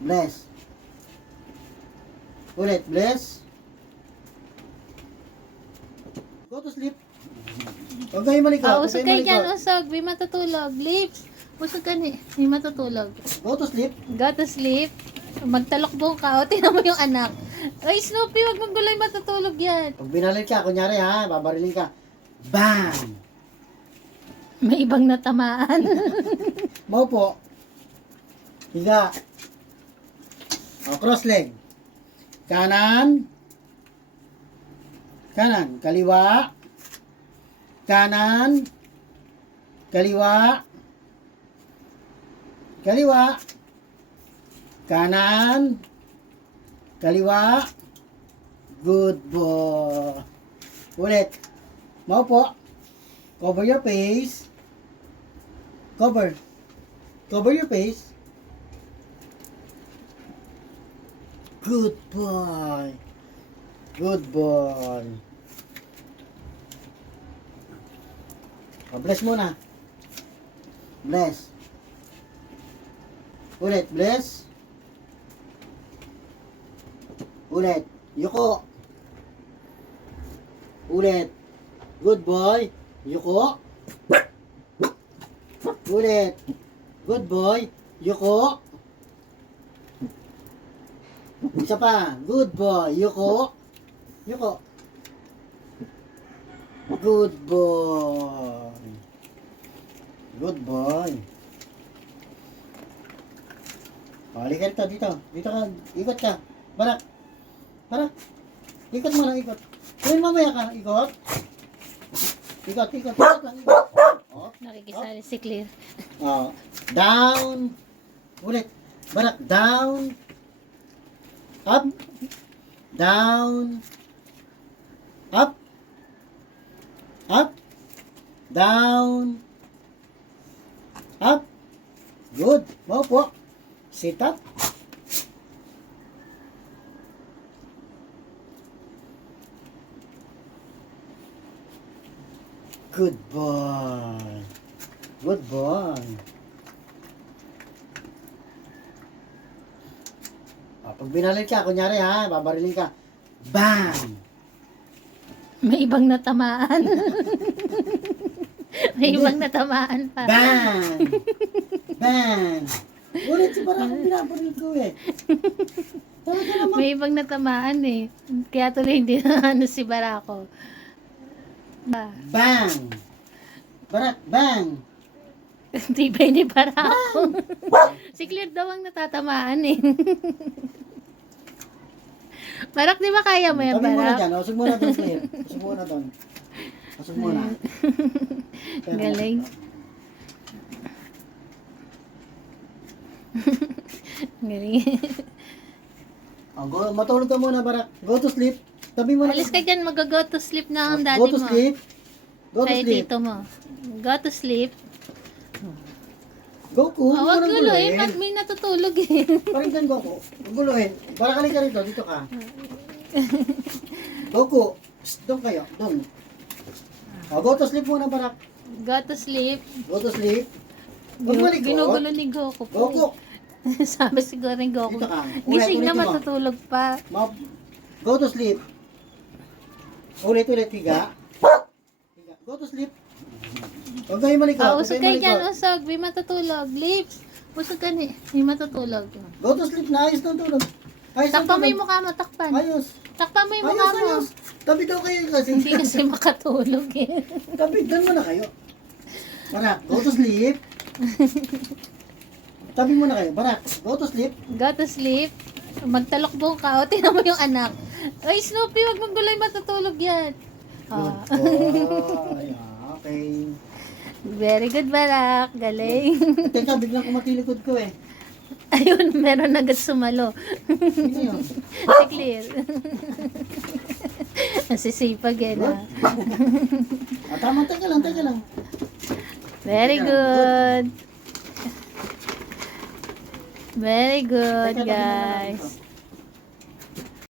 Bless. Ulit, bless. Go to sleep. Huwag kayo malikot. Usog kayo dyan, usog. May matutulog. Lips. Usog ka ni. May matutulog. Go to sleep. Go to sleep. Magtalokbong ka. O, tingnan mo yung anak. Ay, Snoopy, wag mong gulay, matutulog yan. Pag binalit ka, kunyari ha, babarilin ka. Bang! May ibang natamaan. Maupo. Higa. O, cross leg. Kanan. Kanan. Kaliwa. Kanan. Kaliwa. Kaliwa. Kanan. Kaliwa. Good boy. Ulit. Maupo. Cover your face. Cover. Cover your face. Good boy. Good boy. Bless muna. Bless. Ulit. Bless. Ulit. Yuko. Ulit. Good boy. Yuko. Ulit. Good boy. Yuko. Isa pa. Good boy. Yuko. Yuko. Good boy. Good boy. Halika rito, dito. Dito ka. Ikot ka. Barak. Barak. Ikot mo lang, ikot. Kaya mamaya ka, ikot. Ikot, ikot, ikot lang, ikot. Oh. Nakikisali si Claire. Oh. Down. Ulit. Barak. Down. Up. Down. Up. Up. Down. Up. Good. Maupo. Sit up. Good boy. Good boy. Pag binalit ka, kunyari ha, babarilin ka. Bang! May ibang natamaan. May ibang natamaan pa. Bang! Bang! Ulit si parang binabaril ko eh. Talaga naman. May ibang natamaan eh. Kaya tuloy hindi na ano si Barako. Bang! Barak, bang! Hindi ba ni Barako? Si Claire daw ang natatamaan eh. Barak, di ba kaya mo yan, Tabi muna Barak? dyan. Usog muna doon, Claire. Usog muna doon. Usog muna. Galing. Galing. Matulog ka muna, Barak. Go to sleep. Tabi mo na. Alis ka dyan, mag-go to sleep na ang daddy Go to mo. sleep. Go to Kaya sleep. tito mo. Go to sleep. Goku, huwag mo Huwag nang guloy, guluhin. may natutulog eh. Paringgan, Goku. Huwag guluhin. Barak, ka rito. Dito ka. Goku. Psst, doon kayo. Doon. Go to sleep muna, Barak. Go to sleep. Go to sleep. Huwag malikot. Ginugulo ni Goku po. Goku. Sabi siguro ni Goku. Dito ka. Gising na Ulit mo. matutulog pa. Go to sleep. Ulit, higa. Higa. Go to sleep. Huwag kayo malikot. Usog kayo dyan, usog. May matutulog. Lips. Usog ka ni. May matutulog. Go to sleep na. Ayos na tulog. Ayos na Takpan mo tulog. yung mukha mo, takpan. Ayos. Takpan mo yung mukha Ayos, mo. ayos. Tabi daw kayo kasi. Hindi kasi makatulog eh. Tabi, doon muna kayo. Barak, go to sleep. Tabi muna kayo. Barak, go to sleep. Go to sleep. Magtalokbong ka. O, tingnan mo yung anak. Ay, Snoopy, wag mong gulay, matutulog yan. Good boy. Okay. Very good, Barak. Galing. Teka, biglang kumatilikod ko eh. Ayun, meron agad sumalo. Sino yun? Si Claire. Nasisipag eh na. Tama, teka lang. Very good. Very good, Teka, tabi mo na lang guys. ito.